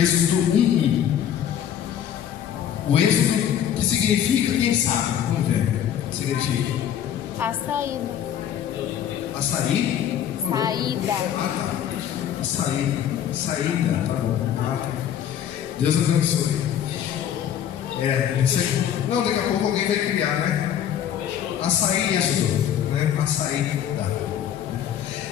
Êxodo 1:1. O êxodo, que significa, quem sabe? Vamos ver. O que significa? A saída. Açaí? Saída. Ah, tá. Saída, tá bom. Ah, tá. Deus abençoe. Não, daqui a pouco alguém vai criar, né? Açaí, êxodo, né? Açaí, tá.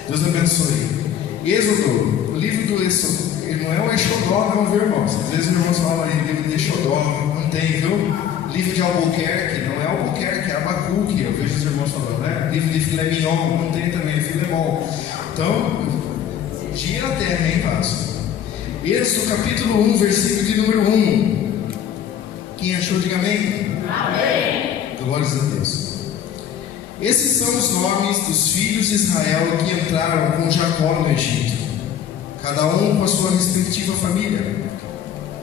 Deus abençoe. Êxodo, o livro do Êxodo, ele não é o Exodó, não, viu, irmãos? Às vezes os irmãos falam aí, livro de Exodó, não tem, viu? Livro de Albuquerque, não é Albuquerque, é Abacuque, eu vejo os irmãos falando, né? Livro de Filé Mignon, não tem também, Filemon. Então, gira a terra, hein, Páscoa? Êxodo capítulo 1, versículo de número 1. Quem achou, diga amém. Amém. Glórias a Deus. Esses são os nomes dos filhos de Israel que entraram com Jacó no Egito, cada um com a sua respectiva família: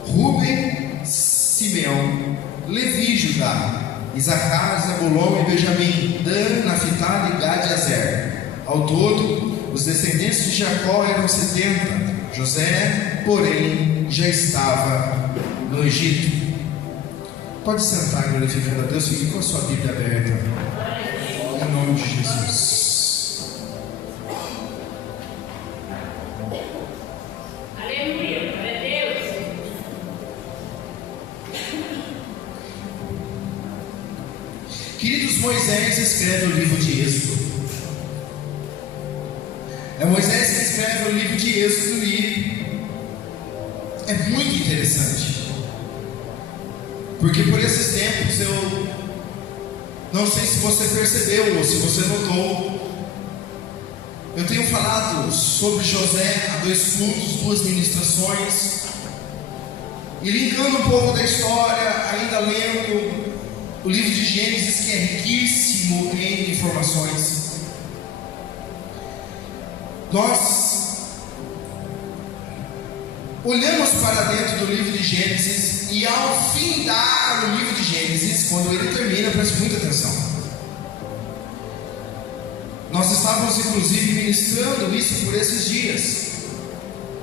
Rúben, Simeão, Levi, Judá, Isacar, Zabulon e Benjamim, Dan, Naphtali, Gad e Azer. Ao todo, os descendentes de Jacó eram 70. José, porém, já estava no Egito. Pode sentar, glorificando a Deus, fique com a sua Bíblia aberta. Em nome de Jesus. Aleluia, glória a Deus. Queridos, Moisés escreve o livro de Êxodo. É Moisés que escreve o livro de Êxodo e é muito interessante. Porque por esses tempos eu não sei se você percebeu ou se você notou, eu tenho falado sobre José há 2 cultos, 2 ministrações, e linkando um pouco da história, ainda lendo o livro de Gênesis, que é riquíssimo em informações. Nós olhamos para dentro do livro de Gênesis e ao findar o livro de Gênesis, quando ele termina, preste muita atenção. Nós estávamos inclusive ministrando isso por esses dias.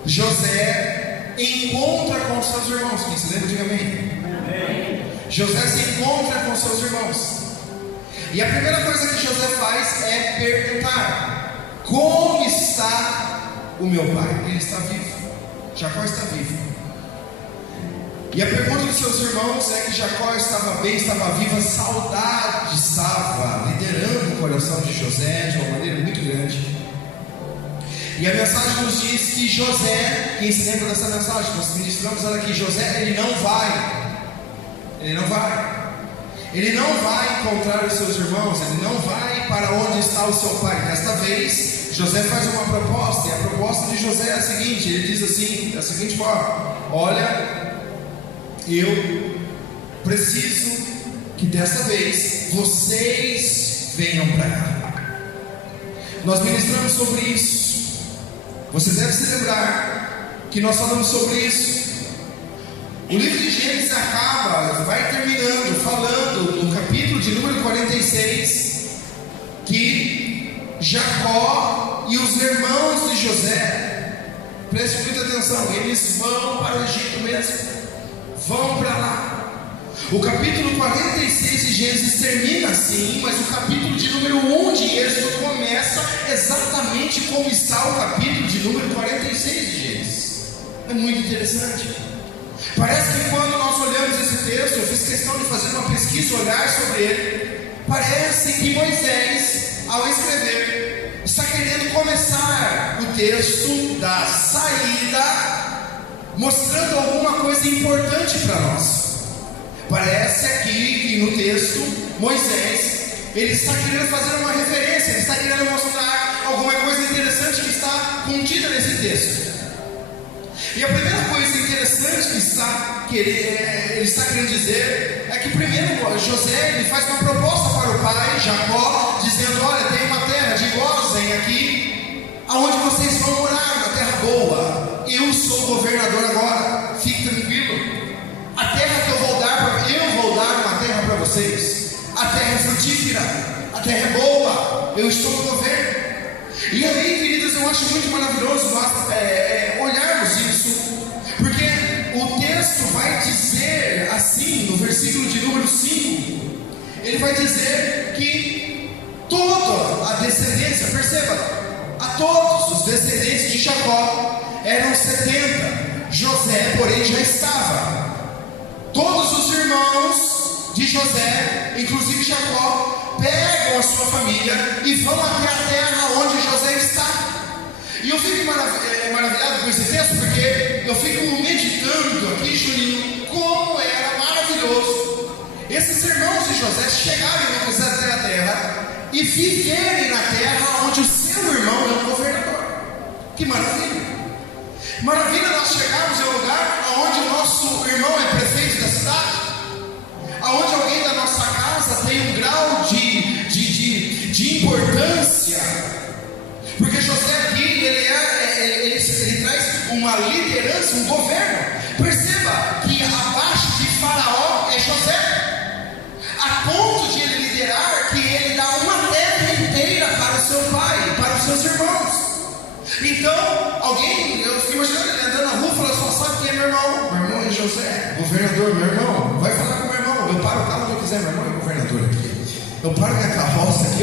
José encontra com seus irmãos. Quem se lembra, diga amém. Amém. José se encontra com seus irmãos. E a primeira coisa que José faz é perguntar: como está o meu pai? Ele está vivo. Jacó está vivo. E a pergunta dos seus irmãos é que Jacó estava bem, estava vivo. A saudade estava liderando o coração de José de uma maneira muito grande. E a mensagem nos diz que José, quem se lembra dessa mensagem? Nós ministramos ela aqui. José, ele não vai encontrar os seus irmãos, ele não vai para onde está o seu pai. Desta vez, José faz uma proposta, e a proposta de José é a seguinte: ele diz assim, da seguinte forma: olha, eu preciso que desta vez vocês venham para cá. Nós ministramos sobre isso. Você deve se lembrar que nós falamos sobre isso. O livro de Gênesis vai terminando, falando no capítulo de número 46, que Jacó e os irmãos de José, preste muita atenção, eles vão para o Egito mesmo, vão para lá. O capítulo 46 de Gênesis termina assim, mas o capítulo de número 1 de Êxodo começa exatamente como está o capítulo de número 46 de Gênesis. É muito interessante. Parece que quando nós olhamos esse texto, eu fiz questão de fazer uma pesquisa, olhar sobre ele, parece que Moisés, ao escrever, está querendo começar o texto da saída, mostrando alguma coisa importante para nós. Parece aqui que no texto, Moisés, ele está querendo fazer uma referência, ele está querendo mostrar alguma coisa interessante que está contida nesse texto. E a primeira coisa interessante que ele está querendo dizer é que primeiro José ele faz uma proposta para o pai Jacó, dizendo: olha, tem uma terra de Gósen aqui, aonde vocês vão morar, uma terra boa. Eu sou o governador agora, fique tranquilo. A terra que eu vou dar uma terra para vocês. A terra é frutífera, a terra é boa, eu estou no governo. E aí, queridos, eu acho muito maravilhoso nós olharmos isso, porque assim, no versículo de número 5, ele vai dizer que toda a descendência, perceba, a todos os descendentes de Jacó eram 70, José, porém, já estava. Todos os irmãos de José, inclusive Jacó, pegam a sua família e vão até a terra onde José está. E eu fico maravilhado com esse texto, porque eu fico meditando aqui, Juninho, como era maravilhoso esses irmãos de José chegarem até a terra e viverem na terra onde o seu irmão é o governador. Que maravilha! Maravilha nós chegarmos em um lugar onde o nosso irmão é prefeito da cidade, onde alguém da nossa casa tem um grau de importância, porque José aqui ele traz uma liderança, um governo. Perceba que abaixo de Faraó é José, a ponto de ele liderar que ele dá uma terra inteira para o seu pai, para os seus irmãos. Então, eu fico imaginando ele andando na rua e falando: só sabe quem é meu irmão? Meu irmão é José, governador, meu irmão. Vai falar com meu irmão. Eu paro o carro onde eu quiser, meu irmão é governador aqui. Eu paro minha carroça aqui,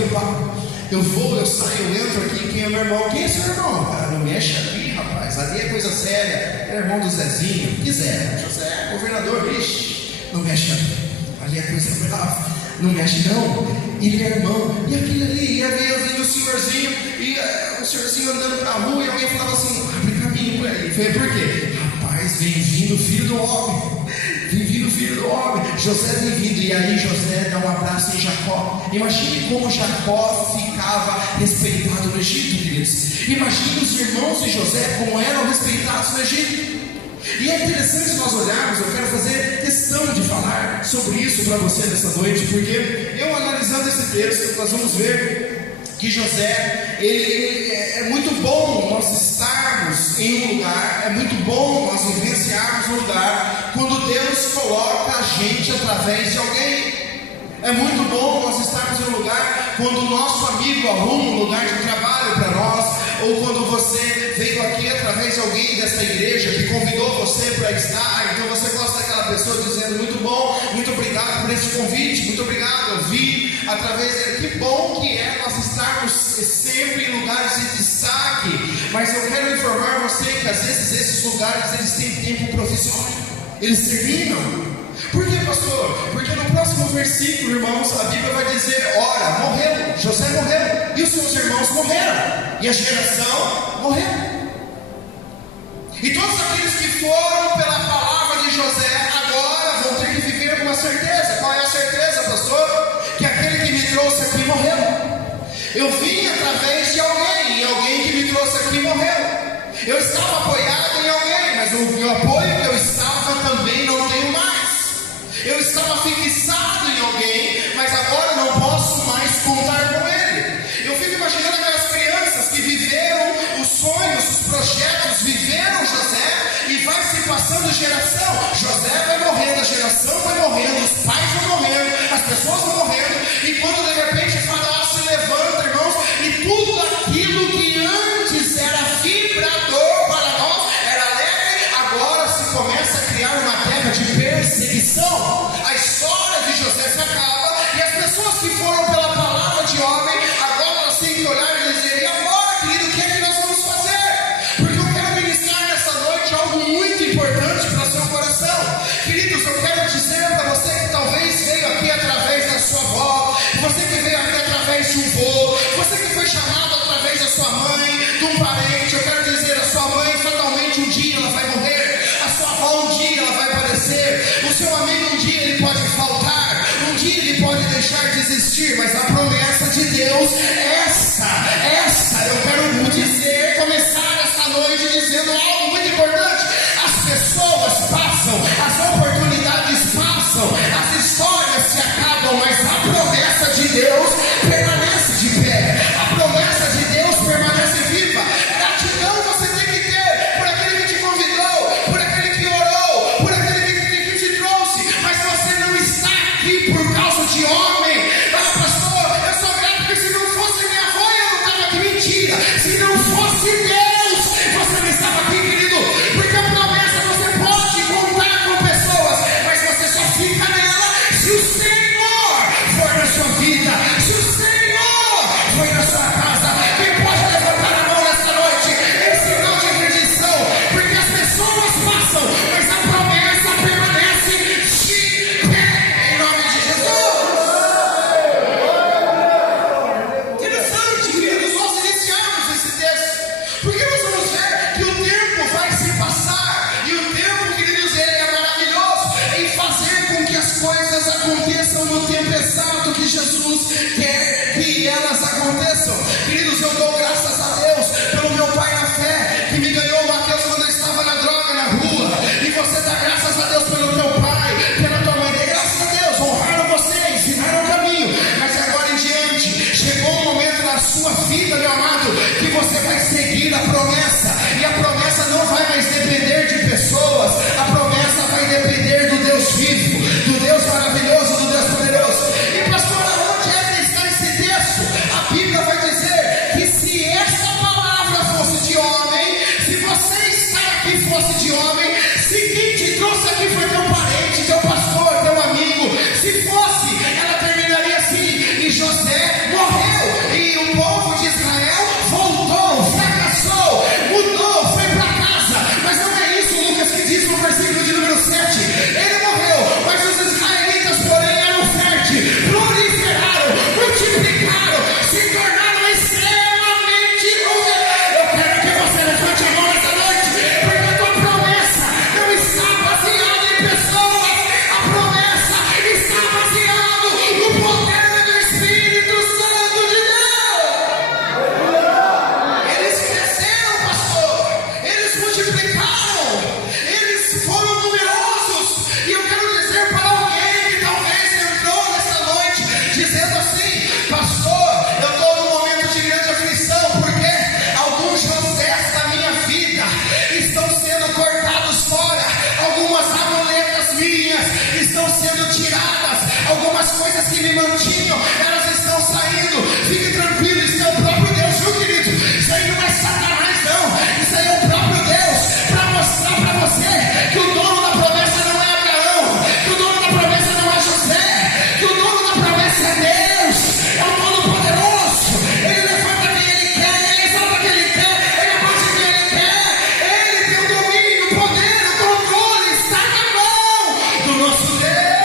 eu vou, eu saio, eu entro aqui. Quem é meu irmão? Quem é seu irmão? Cara, não mexe aqui, rapaz. Ali é coisa séria. É irmão do Zezinho. Quiser, José, governador, ixi, não mexe aqui. Ali é coisa brava. Não mexe não. Ele é irmão. E aquele ali, ia ver o senhorzinho, e o senhorzinho andando na rua, e alguém falava assim: abre caminho para ele. Foi por quê? Rapaz, vem vindo o filho do homem. Vem vindo o filho do homem. José vem vindo. E aí José dá um abraço em Jacó. Imagine como Jacó ficava respeitado no Egito, queridos. Imagine os irmãos de José como eram respeitados no Egito. E é interessante nós olharmos, eu quero fazer questão de falar sobre isso para você nessa noite, porque eu analisando esse texto, nós vamos ver que José, ele é muito bom nós estarmos em um lugar, é muito bom nós vivenciarmos um lugar, quando Deus coloca a gente através de alguém. É muito bom nós estarmos em um lugar, quando o nosso amigo arruma um lugar de trabalho para nós, ou quando você veio aqui através de alguém dessa igreja que convidou você para estar, então você gosta daquela pessoa dizendo: muito bom, muito obrigado por esse convite, muito obrigado, eu vi através dele. Que bom que é nós estarmos sempre em lugares de destaque, mas eu quero informar você que às vezes esses lugares eles têm tempo profissional, eles terminam. Por que, pastor? Porque no próximo versículo, irmãos, a Bíblia vai dizer: ora, morreu, José morreu, e os seus irmãos morreram, e a geração morreu. E todos aqueles que foram pela palavra de José agora vão ter que viver com uma certeza. Qual é a certeza, pastor? Que aquele que me trouxe aqui morreu. Eu vim através de alguém, e alguém que me trouxe aqui morreu. Eu estava apoiado em alguém, mas o apoio que eu estava também não tenho mais. Eu estava fixado em alguém, mas agora não posso mais contar com ele. Eu fico imaginando aquelas crianças que viveram os sonhos, os projetos, viveram José, e vai se passando geração. José vai morrendo, a geração vai morrendo, os pais vão morrendo, as pessoas vão morrendo, e quando de repente o Faraó se levanta, irmãos, e tudo aquilo que antes era vibrador para nós, era alegre, agora se começa a criar uma terra de perseguição. A história de José se acaba, e as pessoas que foram pela palavra de homem, agora elas têm que olhar e dizer: e agora, querido, o que é que nós vamos fazer? Porque eu quero ministrar nessa noite algo muito importante para o seu coração. Queridos, eu quero dizer para você que talvez veio aqui através da sua avó, você que veio aqui através de um vô, você que foi chamado através da sua mãe, de um parente. Eu quero dizer: a sua mãe fatalmente um dia ela vai morrer, a sua avó um dia ela vai padecer, o seu amigo um dia ele pode faltar, um dia ele pode deixar de existir, mas a promessa de Deus, essa eu quero dizer, começar essa noite dizendo algo muito importante: as pessoas passam, as oportunidades passam, as histórias se acabam, mas a promessa de Deus permanece de pé, a promessa de Deus permanece viva. Gratidão você tem que ter por aquele que te convidou, por aquele que orou, por aquele que te trouxe, mas você não está aqui por causa de homem. Ah, pastor, eu sou grato porque se não fosse minha de homem. Se quem te trouxe aqui foi teu parente, teu pastor, teu amigo, se fosse, ela terminaria assim. E José morreu, e o povo de Israel voltou, fracassou, mudou, foi para casa. Mas não é isso, Lucas, que diz no versículo de número 7. Ele morreu, mas os israelitas, porém, eram férteis, proliferaram, multiplicaram, se tornaram extremamente numerosos. Eu quero que você levante a mão essa noite, porque a tua promessa não está baseada em pessoas, a promessa está baseada no poder do Espírito Santo de Deus. Eles cresceram, pastor, eles multiplicaram, eles foram numerosos. E eu quero dizer para alguém que talvez entrou nessa noite dizendo assim: pastor, eu estou num momento de grande aflição, porque alguns Josés da minha vida estão sendo cortados fora, algumas amuletas minhas estão sendo tiradas, algumas coisas que me mantinham, elas estão saindo. Fique tranquilo, isso é o próprio Deus, viu, querido? Isso aí não é Satanás, não. Isso aí é o próprio Deus, para mostrar para você que o dono da promessa não é Abraão, que o dono da promessa não é José, que o dono da promessa é Deus, é o Todo-Poderoso. Ele levanta quem Ele quer, Ele exalta quem Ele quer, Ele abate quem Ele quer. Ele tem o domínio, o poder, o controle está na mão do nosso Deus.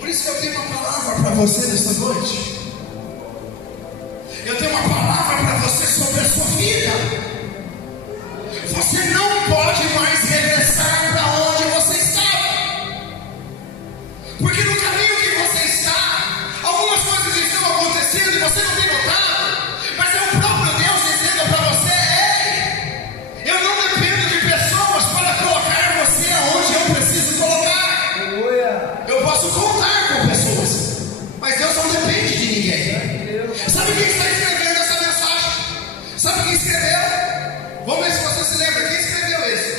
Por isso que eu tenho uma palavra para você nesta noite. Eu tenho uma palavra para você sobre a sua vida. Você não pode mais regressar para onde você estava, porque no caminho que você está, algumas coisas estão acontecendo e você não tem notado, mas é o próprio Deus dizendo para você: ei, eu não dependo de pessoas para colocar você aonde eu preciso colocar. Eu posso contar com pessoas, mas Deus não depende de ninguém. Sabe quem está escrevendo essa mensagem? Sabe quem escreveu? Vamos ver se você se lembra. Quem escreveu isso?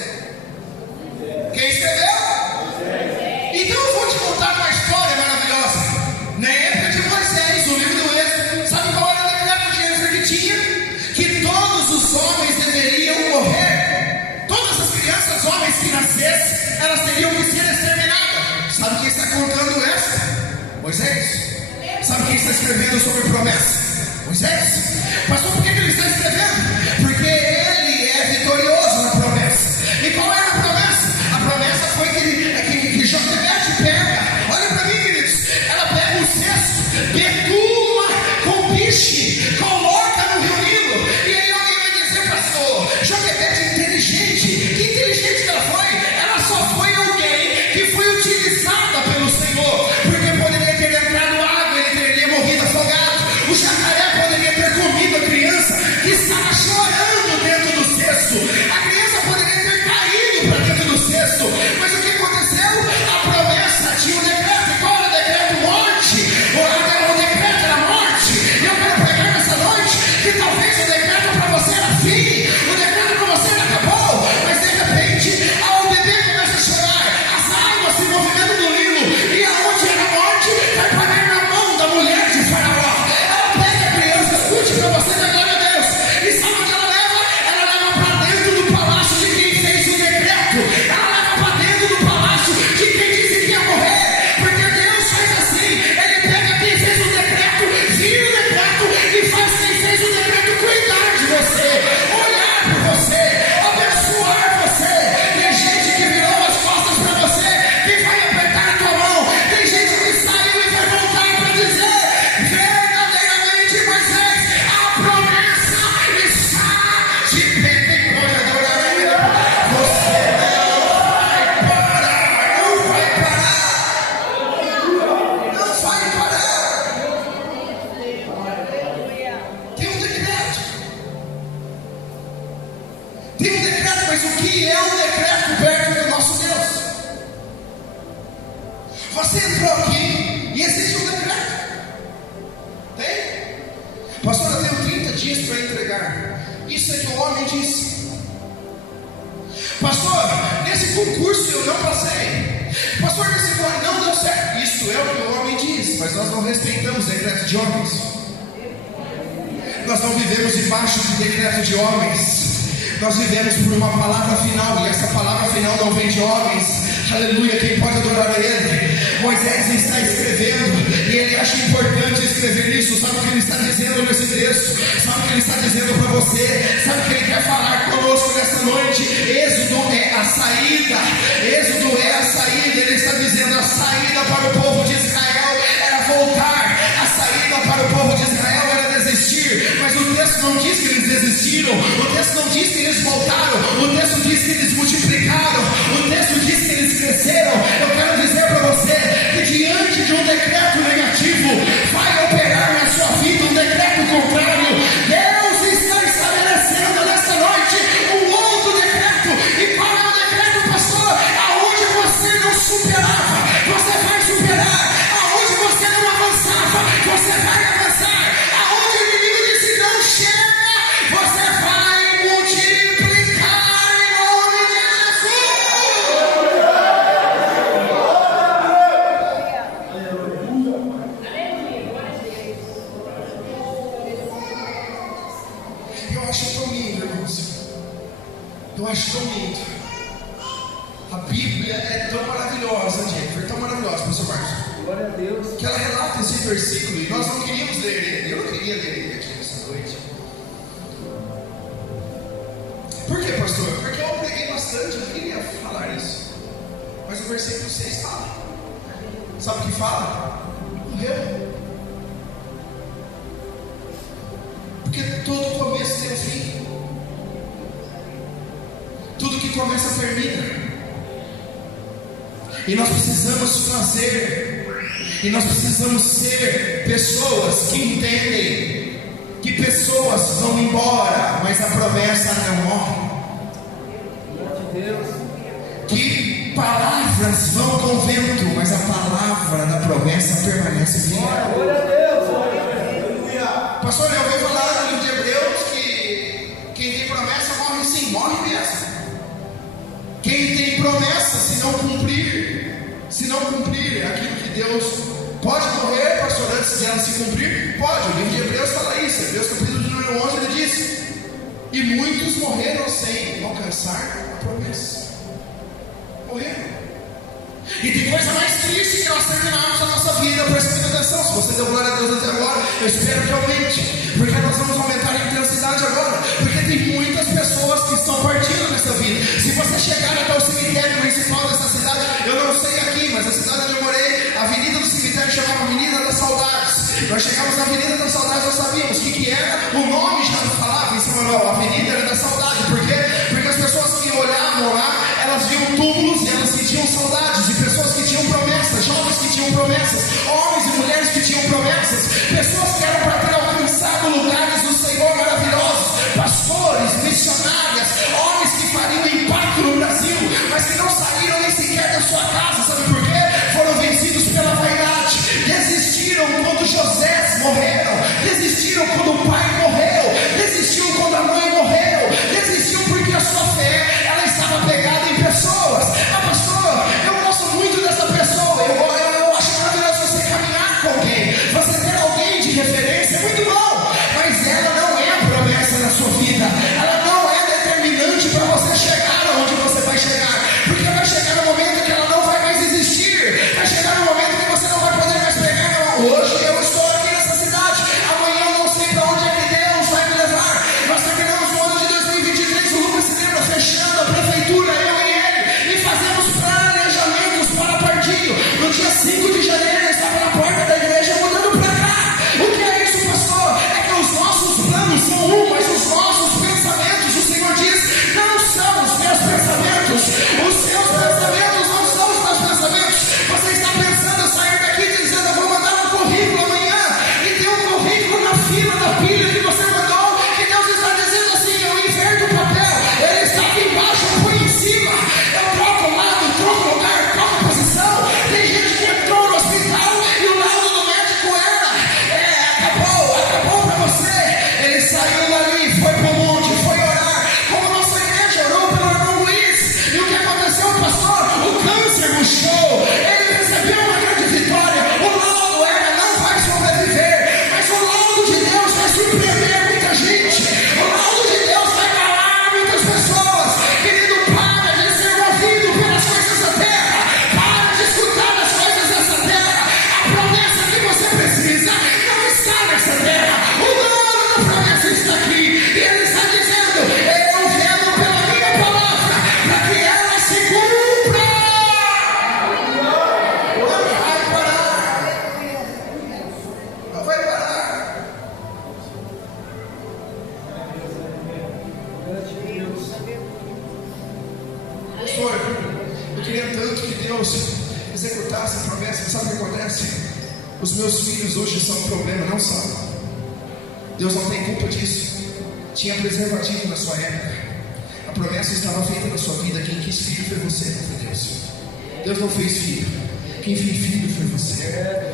Quem escreveu? Então eu vou te contar uma história maravilhosa. Na época de Moisés, o livro do Êxodo, sabe qual era o decreto de Êxodo que tinha? Que todos os homens deveriam morrer. Todas as crianças, homens que nascessem, elas teriam que ser exterminadas. Sabe quem está contando essa? Moisés. Sabe quem está escrevendo sobre promessa? Moisés. Pastor, por que ele está escrevendo? Porque ele é vitorioso na promessa. E qual era a promessa? A promessa foi que Joquebede pega, olha para mim, queridos, ela pega o cesto, betula com biche, coloca no Rio Nilo. E aí alguém vai dizer: pastor, Joquebede é inteligente. Que inteligente que ela foi? Ela só foi alguém que foi utilizada pelo Senhor, porque poderia ter entrado água, ele teria morrido afogado. O jacaré poderia ter comido a criança que estava chorando dentro do cesto. A criança poderia ter caído para dentro do cesto. Mas o que aconteceu? A promessa tinha um decreto. E qual era o decreto? Morte. O decreto era morte. E eu quero pregar nessa noite que talvez o decreto para você era fim, o decreto para você era acabou. Mas de repente, ao bebê começa a chorar, as águas se movimentam no Nilo, e aonde era a morte vai parar na mão da mulher de Faraó. Ela pega a criança, escute para você da glória a Deus. E sabe onde ela leva? Ela leva para dentro do palácio de quem fez o decreto. Ela leva para dentro do palácio de quem disse que ia morrer. Porque Deus faz assim: Ele pega quem fez o decreto, vira o decreto e faz quem fez o decreto cuidar de você, olhar por você, abençoar você. Tem gente que virou as costas para você, que vai apertar a tua mão. Tem gente que saiu e vai voltar para dizer: verdadeiramente, Moisés, a promessa está de pé. Tem pode adorar ainda. Você não vai parar, não vai parar, não vai parar. Tem um decreto. Tem um decreto, mas o que é um decreto perto do nosso Deus? Você entrou aqui e existe um decreto. Tem? Pastor, eu tenho 30 dias para entregar. Isso é que o homem disse. Pastor, nesse concurso eu não passei. Pastor, nesse concurso não deu certo. Isso é o que o homem diz, mas nós não respeitamos o decreto de homens. Nós não vivemos debaixo de decreto de homens. Nós vivemos por uma palavra final, e essa palavra final não vem de homens. Aleluia, quem pode adorar a Ele? Moisés está escrevendo, e ele acha importante escrever isso. Sabe o que ele está dizendo nesse texto? Sabe o que ele está dizendo para você? Sabe o que ele quer falar conosco nessa noite? Êxodo é a saída. Êxodo é a saída. Ele está dizendo: a saída para o povo de Israel era voltar. A saída para o povo de Israel era desistir. Mas o texto não diz que eles desistiram. O texto não diz que eles voltaram. O texto diz que eles multiplicaram. O texto diz que eles cresceram. Eu quero dizer para você que diante de um decreto negativo vai operar na sua vida um decreto contrário. Deus está estabelecendo nesta noite um outro decreto. E qual é o decreto, pastor? Aonde você não superava, você vai superar. Aonde você não avançava, você vai avançar. Aonde o inimigo disse não chega, você vai multiplicar em nome de Jesus. Eu acho tão lindo, irmãos. Eu acho tão lindo. A Bíblia é tão maravilhosa, Jennifer, tão maravilhosa, pastor Marcos. Glória a Deus. Que ela relata esse versículo e nós não queríamos ler ele. Eu não queria ler ele aqui nessa noite. Por quê, pastor? Porque eu preguei bastante, eu queria falar isso. Mas o versículo 6 fala. Sabe o que fala? Morreu. Porque todo começo tem um fim. Tudo que começa termina. E nós precisamos e nós precisamos ser pessoas que entendem que pessoas vão embora, mas a promessa não morre. Que palavras vão com vento, mas a palavra da promessa permanece fiel. Pastor, eu ouvi falar no livro de Hebreus que quem tem promessa morre sim, morre mesmo. Quem tem promessa, se não cumprir aquilo que Deus pode morrer, pastor, antes de ela se cumprir, pode. O livro de Hebreus fala isso. Hebreus capítulo de número 11, ele diz: e muitos morreram sem alcançar a promessa. Morreram. E tem coisa mais triste que nós terminarmos a nossa vida. Preste atenção, se você deu glória a Deus até agora, eu espero que aumente, porque nós vamos aumentar a intensidade agora, porque tem muitas pessoas que estão partindo nessa vida. Se você chegar até o cemitério municipal dessa cidade, eu não sei aqui, mas a cidade onde eu morei, a avenida do cemitério chamava Avenida das Saudades. Nós chegamos na Avenida das Saudades, nós sabíamos o que era, o nome já nos falava em São Manuel, a Avenida era da Saudade. Por quê? Porque as pessoas que olhavam lá, elas viam túmulos e elas sentiam saudades, e pessoas que tinham promessas, jovens que tinham promessas, homens e mulheres que tinham promessas, pessoas que eram para ter alcançado lugares do Senhor maravilhosos, pastores, missionárias, homens que fariam impacto no Brasil, mas que não saíram nem sequer da sua casa. Sabe por quê? Foram vencidos pela vaidade, desistiram quando José morreram, desistiram quando o pai morreu, desistiram quando a mãe morreu, desistiram porque a sua fé, ela estava pegada em pessoas. Ah, pastor, eu gosto muito dessa pessoa, eu acho maravilhoso você caminhar com alguém, você ter alguém de referência, é muito bom, mas ela não é a promessa na sua vida, ela não é pastor, eu queria tanto que Deus executasse a promessa. Sabe o que acontece? Os meus filhos hoje são um problema, não são. Deus não tem culpa disso. Tinha preservativo na sua época. A promessa estava feita na sua vida. Quem quis filho foi você, não foi Deus. Deus não fez filho. Quem fez filho foi você.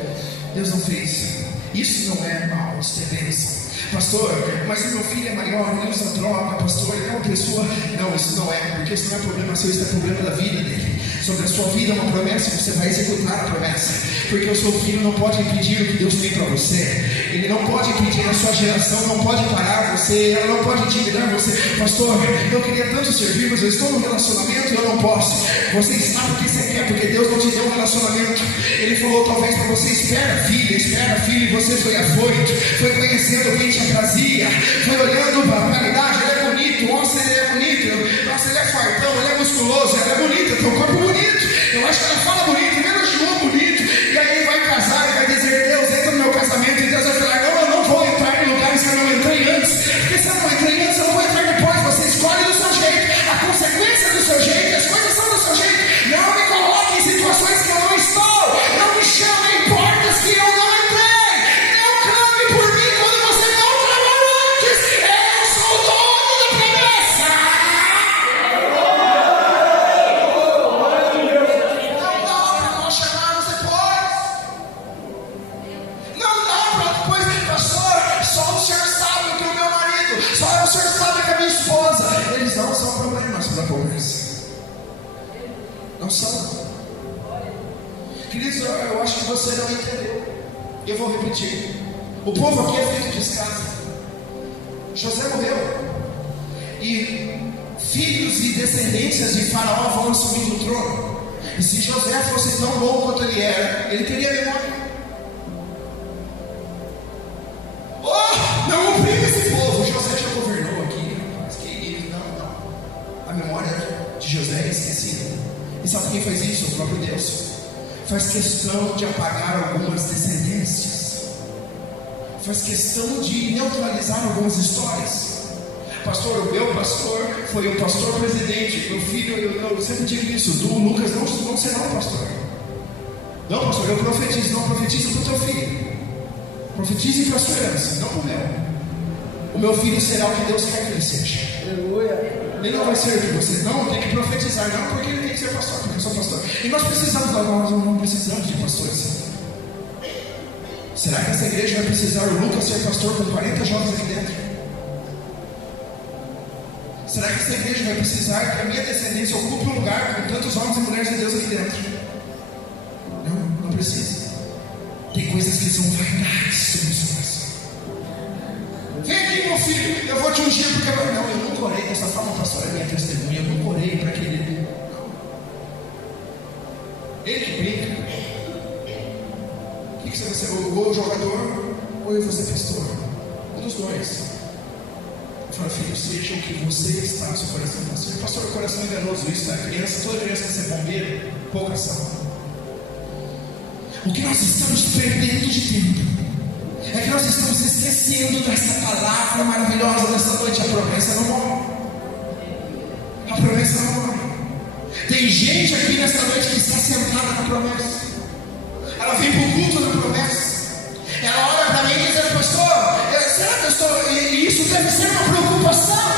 Deus não fez. Isso não é mal, isso é bênção. Pastor, mas o meu filho é maior, ele usa droga, pastor, ele é uma pessoa. Não, isso não é, porque isso não é problema seu, isso é problema da vida dele. Sobre a sua vida é uma promessa, você vai executar a promessa. Porque o seu filho não pode impedir o que Deus tem para você. Ele não pode impedir, a sua geração não pode parar você, ela não pode intimidar você. Pastor, eu queria tanto servir, mas eu estou num relacionamento e eu não posso. Você está porque você quer, porque Deus não te deu um relacionamento. Ele falou talvez para você, espera filho, e você foi afoito, foi conhecendo quem te aprazia, foi olhando para a realidade. Ele é bonito, nossa, ele é bonito, nossa, ele é fartão, ele é musculoso, ele é bonito, tem um corpo bonito, eu acho que ela fala bonito, ele elogiou bonito, e aí ele vai casar e vai dizer, Deus, entra no meu casamento, e Deus vai falar, não, eu não vou entrar em lugares que eu não entrei antes, porque se eu não entrei antes, eu não vou entrar depois. Você escolhe do seu jeito, a consequência do seu jeito, as coisas são do seu jeito. Não me coloque em situações que eu não estou, não me chame em portas que eu não entrei, não clame por mim quando você não trabalhou antes. Eu sou o dono da promessa. Não dá para nós chamarmos depois. Não dá para depois, pastor, só o senhor sabe que o meu marido, só o senhor sabe que a minha esposa. Eles não são problemas para a conversa. Não são. Queridos, eu acho que você não entendeu. Eu vou repetir. O povo aqui é feito de escravo. José morreu. E filhos e descendências de Faraó vão assumir o trono. E se José fosse tão bom quanto ele era, ele teria memória. Oh, não oprime esse povo. José já governou aqui. Mas que não. A memória de José é esquecida. E sabe quem faz isso? O próprio Deus. Faz questão de apagar algumas descendências. Faz questão de neutralizar algumas histórias. Pastor, o meu pastor foi um pastor presidente. Meu filho, eu sempre digo isso. Do Lucas não será um pastor. Não, pastor, eu profetizo. Não profetizo para o teu filho. Profetize para a sua herança, não para o meu. O meu filho será o que Deus quer que ele seja. Aleluia. Ele não vai ser de você, não, tem que profetizar, não porque ele tem que ser pastor, porque eu sou pastor. E nós não precisamos de pastores. Será que essa igreja vai precisar o Lucas ser pastor com 40 jovens aqui dentro? Será que essa igreja vai precisar que a minha descendência ocupe um lugar com tantos homens e mulheres de Deus aqui dentro? Não precisa. Tem coisas que são verdades sobre os corações. Vem aqui, meu filho, eu vou te ungir porque eu nunca orei dessa forma, pastor, é minha testemunha, eu nunca orei para que ele. Ele que brinca. O que você vai ser? Ou jogador, ou eu vou ser pastor? Um dos dois. Eu falo, filho, seja o que você está no seu coração. Pastor, o coração é enganoso, isso é criança, toda criança quer ser bombeiro, poucas são. O que nós estamos perdendo de tempo é que nós estamos esquecendo dessa palavra maravilhosa dessa noite. A promessa não morre. A promessa não morre. Tem gente aqui nessa noite que está sentada na promessa. Ela vem para o culto da promessa. Ela olha para mim e diz, pastor, será que eu estou... E isso deve ser uma preocupação.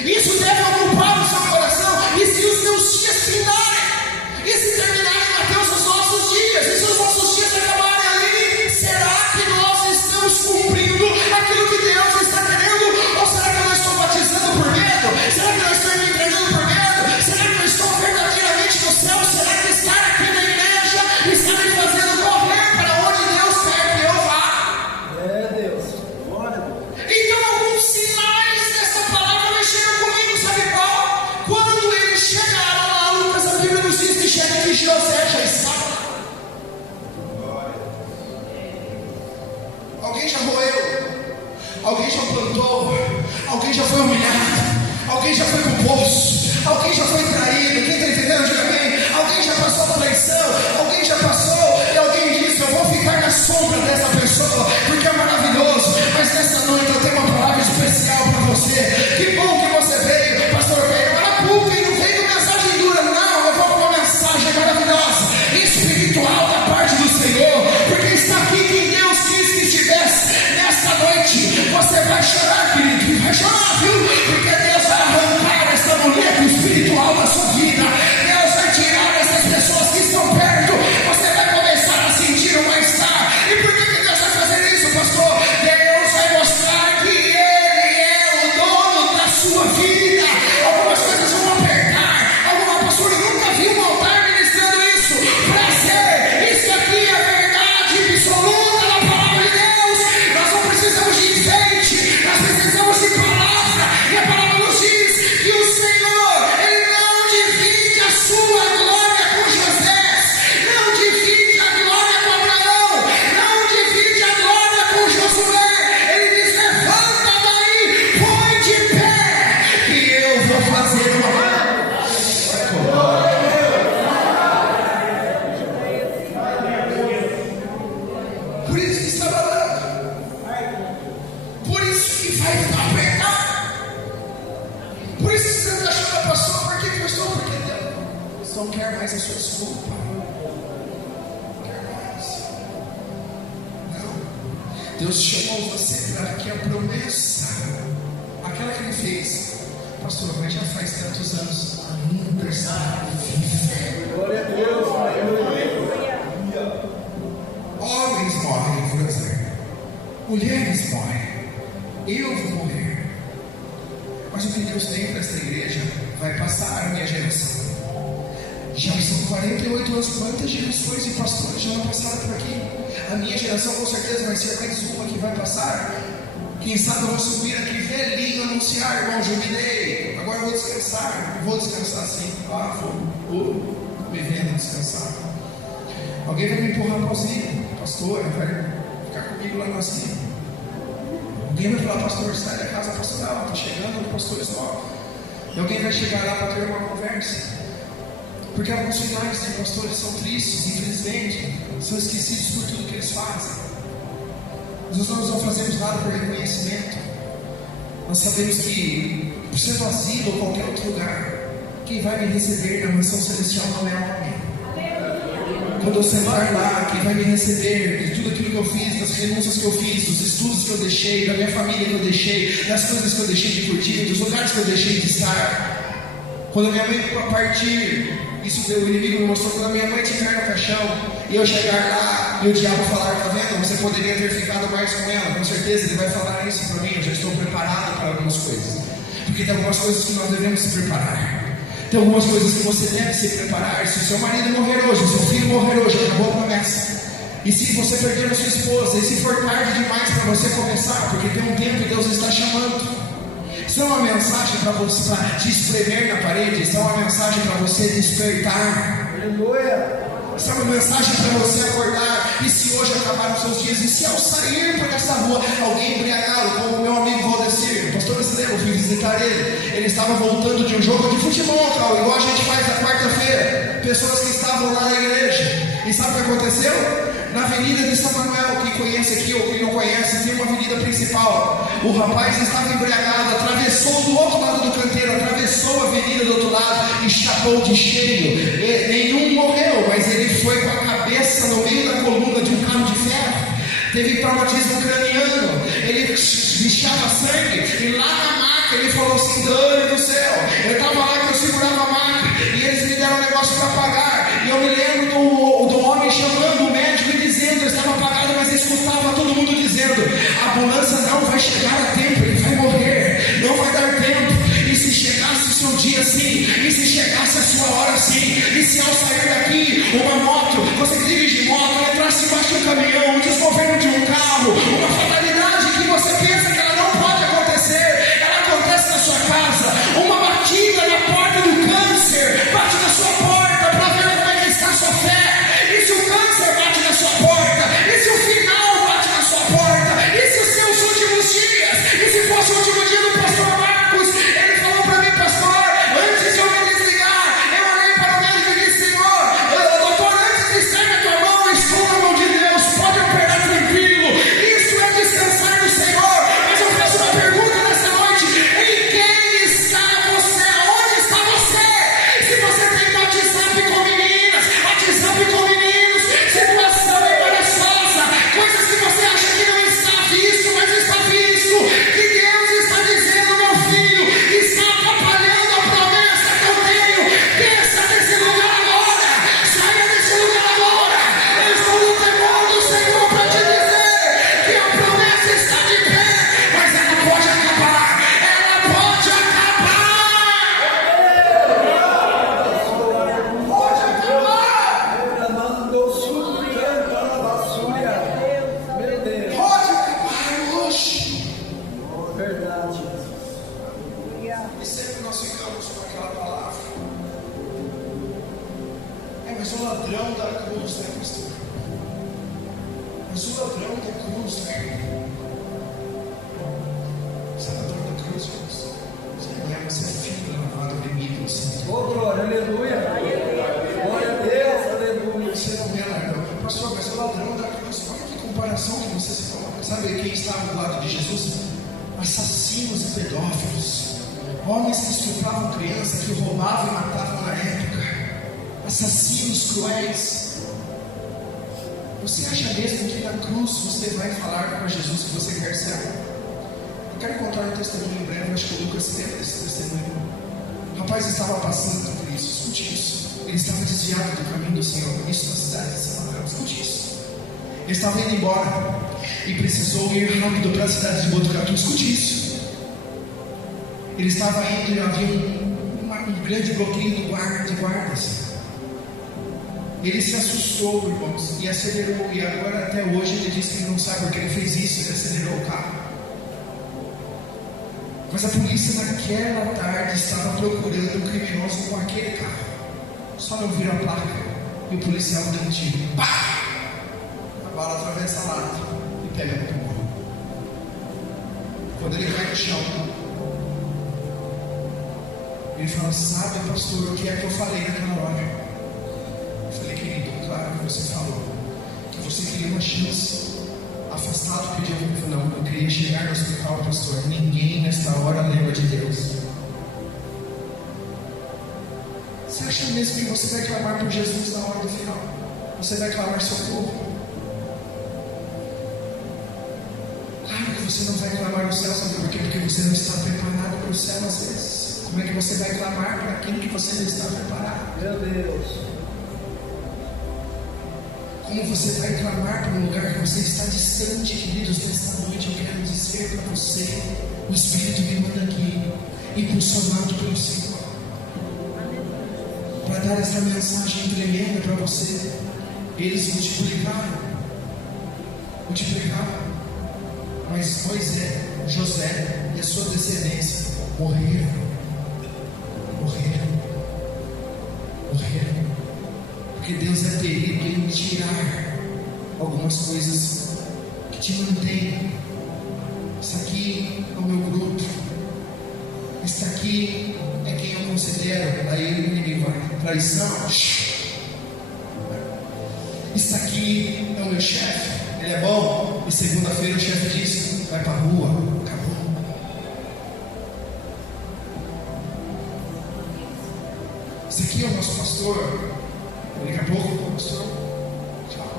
Isso deve ocupar o seu coração. E se os meus dias finarem? E se terminarem, Mateus, os nossos dias? E se os nossos dias acabarem ali? Será que nós estamos cumprindo aquilo que Deus está querendo? Ou será que eu estou batizando por medo? Será que eu estou me entregando por medo? Será que eu estou verdadeiramente no céu? Será que estar aqui na igreja está me fazendo correr para onde Deus quer que eu vá? É Deus. Glória a Deus. Então alguns sinais dessa palavra mexeram comigo, sabe qual? Quando eles chegaram lá, Lucas, a Bíblia nos diz que chega que José já estava lá. Alguém já roeu, alguém já plantou, alguém já foi humilhado, alguém já foi com o poço, alguém já foi traído. Quem está entendendo? Diga bem. Alguém já passou por traição, alguém já passou e alguém disse, eu vou ficar na sombra dessa pessoa, porque é maravilhoso. Mas nessa noite eu tenho uma palavra especial para você. Que bom que você veio, pastor, veio Arapuca e não veio mensagem dura. sua vida. Algumas coisas vão apertar. Alguma pastora nunca viu um altar ministrando isso. Prazer, isso aqui é verdade absoluta da palavra de Deus. Nós não precisamos de enfeite, nós precisamos de palavra. E a palavra nos diz que o Senhor, Ele não divide a sua glória com José, não divide a glória com Abraão, não divide a glória com Josué. Ele diz: levanta daí, põe de pé, que eu vou fazer uma. Por isso que está falando, por isso que vai apertar, por isso que você está achando, pastor, por que eu estou? Porque Deus não quer mais a sua desculpa, não quer mais. Não, Deus chamou você para que a promessa, aquela que Ele fez, pastor, mas já faz tantos anos, ainda está viva. Glória a Deus. Aleluia. Homens morrem, eu vou dizer. Mulheres morrem. Eu vou morrer. Mas o que Deus tem para esta igreja vai passar a minha geração. Já são 48 anos. Quantas gerações de pastores já não passaram por aqui? A minha geração com certeza vai ser mais uma que vai passar. Quem sabe eu vou subir aqui velhinho anunciar: irmão, jubilei. Agora eu vou descansar. Vou descansar sim. Vou me vendo descansar. Alguém vai me empurrar para o asilo, pastor, vai ficar comigo lá no asilo. Alguém vai falar: pastor, sai da casa pastoral, está chegando o pastor Só. E alguém vai chegar lá para ter uma conversa. Porque alguns finais de pastores são tristes, infelizmente, são esquecidos por tudo que eles fazem. Nós não fazemos nada por reconhecimento. Nós sabemos que, por ser do asilo ou qualquer outro lugar, quem vai me receber na mansão celestial não é homem. Quando eu sentar lá, quem vai me receber de tudo aquilo que eu fiz, das renúncias que eu fiz, dos estudos que eu deixei, da minha família que eu deixei, das coisas que eu deixei de curtir, dos lugares que eu deixei de estar. Quando a minha mãe partir, isso o inimigo me mostrou, quando a minha mãe estiver no caixão e eu chegar lá e o diabo falar: tá vendo, você poderia ter ficado mais com ela. Com certeza ele vai falar isso para mim. Eu já estou preparado para algumas coisas, porque tem algumas coisas que nós devemos se preparar. Tem algumas coisas que você deve se preparar. Se o seu marido morrer hoje, se o seu filho morrer hoje, acabou a promessa. E se você perder a sua esposa, e se for tarde demais para você começar, porque tem um tempo que Deus está chamando. Isso é uma mensagem para você, para te espremer na parede. Isso é uma mensagem para você despertar. Aleluia. Isso é uma mensagem para você acordar. E se hoje acabaram os seus dias, e se ao sair por essa rua alguém embriagado, como o meu amigo Valdecir, o pastor Estelio, eu fui visitar ele estava voltando de um jogo de futebol, igual a gente faz na quarta-feira. Pessoas que estavam lá na igreja. E sabe o que aconteceu? Na avenida de São Manuel, quem conhece aqui ou quem não conhece, tem uma avenida principal. O rapaz estava embriagado, atravessou do outro lado do canteiro, atravessou a avenida do outro lado e chapou de cheio. Nenhum morreu, mas ele foi com a cabeça no meio da coluna de um carro de ferro. Teve traumatismo craniano, ele bichava sangue, e lá na maca ele falou assim: Deus do céu, eu estava lá que eu segurava a maca, e eles me deram um negócio para pagar, e eu me lembro do homem chamando o médico e dizendo: eu estava pagado, mas eu escutava todo mundo dizendo: a ambulância não vai chegar a tempo, ele vai morrer, não vai dar tempo. E se chegasse o seu dia assim, e se chegasse a sua hora assim, e se ao sair daqui uma moto, você que dirige moto, entrasse embaixo de um caminhão, um desgoverno de um carro, uma fatalidade que você pensa que ela não pode acontecer, ela acontece na sua casa, uma batida na porta do câncer, bate na sua porta para ver como é que está a sua fé. E se o câncer bate na sua porta, e se o final bate na sua porta, e se os seus últimos dias, e se fosse o último dia do pastor Marcos, ele falou para mim: pastor, antes de eu me desligar, eu olhei para o médico e disse: Senhor, doutor, E sempre nós ficamos com aquela palavra. Mas o ladrão da cruz, né, pastor? Mas o ladrão da cruz, né? Você é ladrão da cruz, irmãos? Você não é, você é filho lavado, remido, assim. Ô, glória, aleluia. Glória a Deus, aleluia. Você não é ladrão, pastor, mas o ladrão da cruz, olha que comparação que você se coloca. Sabe quem estava do lado de Jesus? Assassinos e pedófilos. Homens que estupravam crianças, que roubavam e matavam na época. Assassinos cruéis. Você acha mesmo que na cruz você vai falar para Jesus que você quer ser? Eu quero contar um testemunho em breve. Acho que o Lucas teve esse testemunho. O rapaz estava passando por isso. Escute isso. Ele estava desviado do caminho do Senhor. Isso na cidade de Samaria. Escute isso. Ele estava indo embora e precisou ir rápido para a cidade de Botucatu. Escute isso. Ele estava indo e havia um grande bloqueio de guardas. Ele se assustou, irmãos, e acelerou. E agora até hoje ele diz que ele não sabe porque ele fez isso. Ele acelerou o carro. Mas a polícia naquela tarde estava procurando o criminoso com aquele carro. Só não viram a placa. E o policial deu um tiro. Pá! A bala atravessa a lata e pega no pulmão. Quando ele cai no chão, ele fala: sabe, pastor, o que é que eu falei naquela hora? Eu falei: querido, claro que você falou que você queria uma chance. Afastado, pediu. Ele falou: não, eu queria chegar no hospital, pastor. Ninguém nesta hora lembra de Deus. Você acha mesmo que você vai clamar por Jesus na hora do final? Você vai clamar socorro? Claro que você não vai clamar no céu, sabe por quê? Porque você não está preparado para o céu às vezes. Como é que você vai clamar para aquilo que você não está preparado? Meu Deus. Como você vai clamar para um lugar que você está distante, queridos? Nesta noite eu quero dizer para você: o Espírito me manda aqui, impulsionado pelo Senhor, para dar essa mensagem tremenda para você. Eles multiplicaram, mas Moisés, José e a sua descendência morreram. Porque Deus é terrível em tirar algumas coisas que te mantêm. Isso aqui é o meu grupo. Isso aqui é quem eu considero. Aí o inimigo vai: traição. Isso aqui é o meu chefe. Ele é bom. E segunda-feira o chefe diz: vai para a rua. Acabou. Isso aqui é o nosso pastor. Daqui a pouco, pastor, tchau.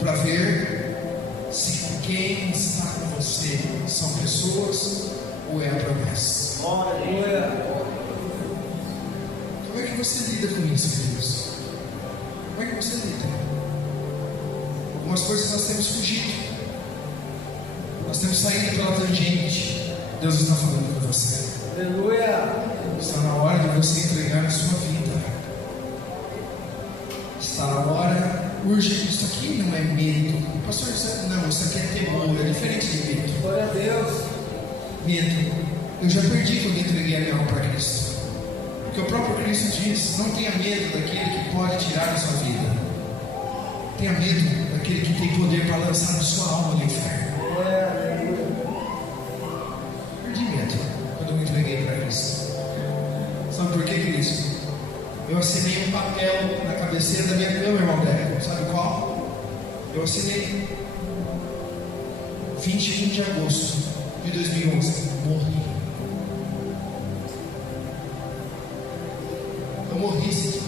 Para ver se quem está com você são pessoas ou é a promessa. Como é que você lida com isso, queridos? Como é que você lida? Algumas coisas nós temos fugido. Nós temos saído pela tangente. Deus está falando com você. Aleluia. Está na hora de você entregar a sua vida. Está na hora urgente. Isso aqui não é medo. Pastor, isso aqui é temor. É diferente de medo. Glória a Deus. Medo. Eu já perdi quando entreguei a minha alma para Cristo. Porque o próprio Cristo diz: não tenha medo daquele que pode tirar a sua vida. Tenha medo daquele que tem poder para lançar a sua alma no inferno. Perdi medo quando eu me entreguei para Cristo. Sabe por quê, queridos? Eu assinei um papel na cabeceira da minha cama, irmão Débora. Sabe qual? Eu assinei 21 de agosto de 2011. Morri. Eu morri, sim.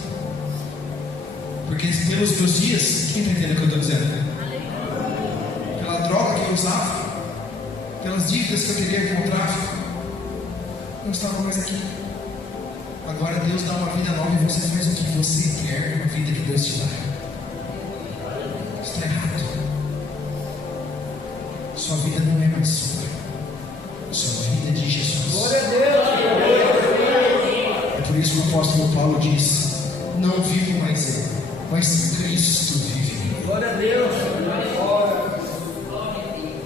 Porque pelos meus dias, quem está entendendo o que eu estou dizendo? Pela droga que eu usava, pelas dívidas que eu teria com o tráfico, não estava mais aqui. Agora Deus dá uma vida nova e você faz o que você quer com a vida que Deus te dá. Está errado. Sua vida não é mais sua. Sua vida é de Jesus. Glória a Deus. É por isso que o apóstolo Paulo diz: não vivo mais eu, mas Cristo vive em mim. Glória a Deus.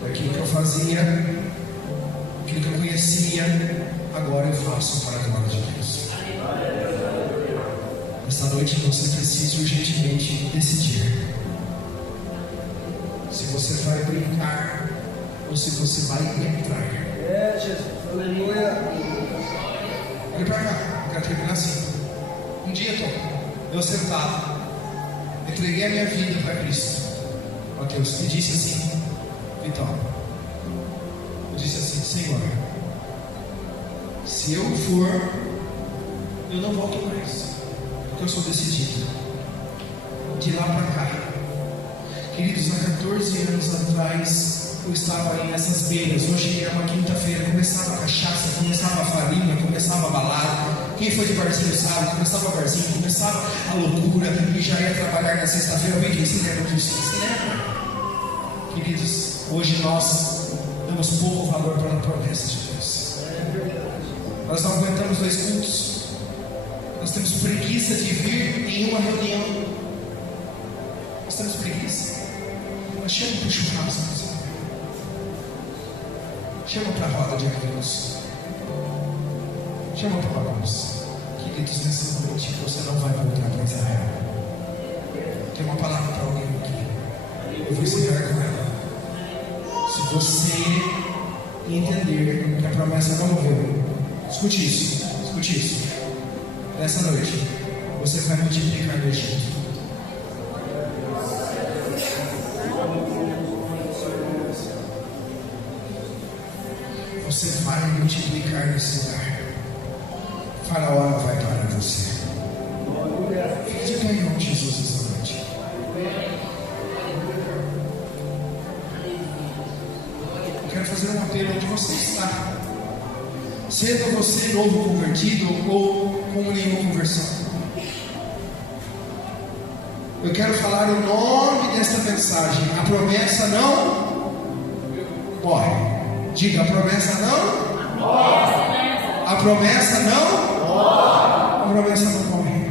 Aquilo que eu fazia merecia, agora eu faço para a glória de Deus. Esta noite você precisa urgentemente decidir se você vai brincar ou se você vai entrar. É, Jesus. Aleluia. Olha para cá, eu quero terminar assim. Um dia, eu sentado, entreguei a minha vida para Cristo, Mateus, e disse assim: Vitória, eu disse assim: Senhor, se eu for, eu não volto mais, porque eu sou decidido. De lá para cá, queridos, há 14 anos atrás, eu estava aí nessas beiras. Hoje era uma quinta-feira, começava a cachaça, começava a farinha, começava a balada. Quem foi de barzinho sabe, começava a barzinho, começava a loucura, e já ia trabalhar na sexta-feira. Alguém disse: se lembra disso? Se lembra? Queridos, hoje nós damos pouco valor para a promessa de Deus. Nós não aguentamos 2 cultos. Nós temos preguiça de vir em uma reunião. Nós temos preguiça. Nós chamamos para o churrasco, chama para a roda de amigos, chama para a luz. Queridos, nessa noite você não vai voltar para Israel. Tem uma palavra para alguém aqui, eu vou ensinar com ela. Se você entender que a promessa não morreu, escute isso, escute isso. Nessa noite você vai multiplicar no Egito. Você vai multiplicar nesse lugar. Faraó não vai parar você. Fique de em nome de Jesus essa noite. Eu quero fazer um apelo onde você está. Seja você novo convertido ou com nenhuma conversão. Eu quero falar o nome desta mensagem. A promessa não morre. Diga: a promessa não morre. A promessa não morre. A promessa não morre.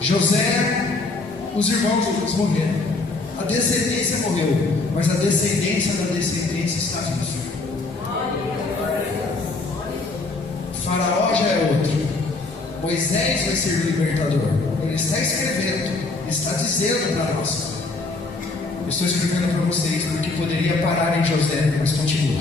José, os irmãos deles morreram. A descendência morreu, mas a descendência da descendência está viva. Faraó já é outro. Moisés vai ser o libertador. Ele está escrevendo, está dizendo para nós. Eu estou escrevendo para vocês porque poderia parar em José, mas continua.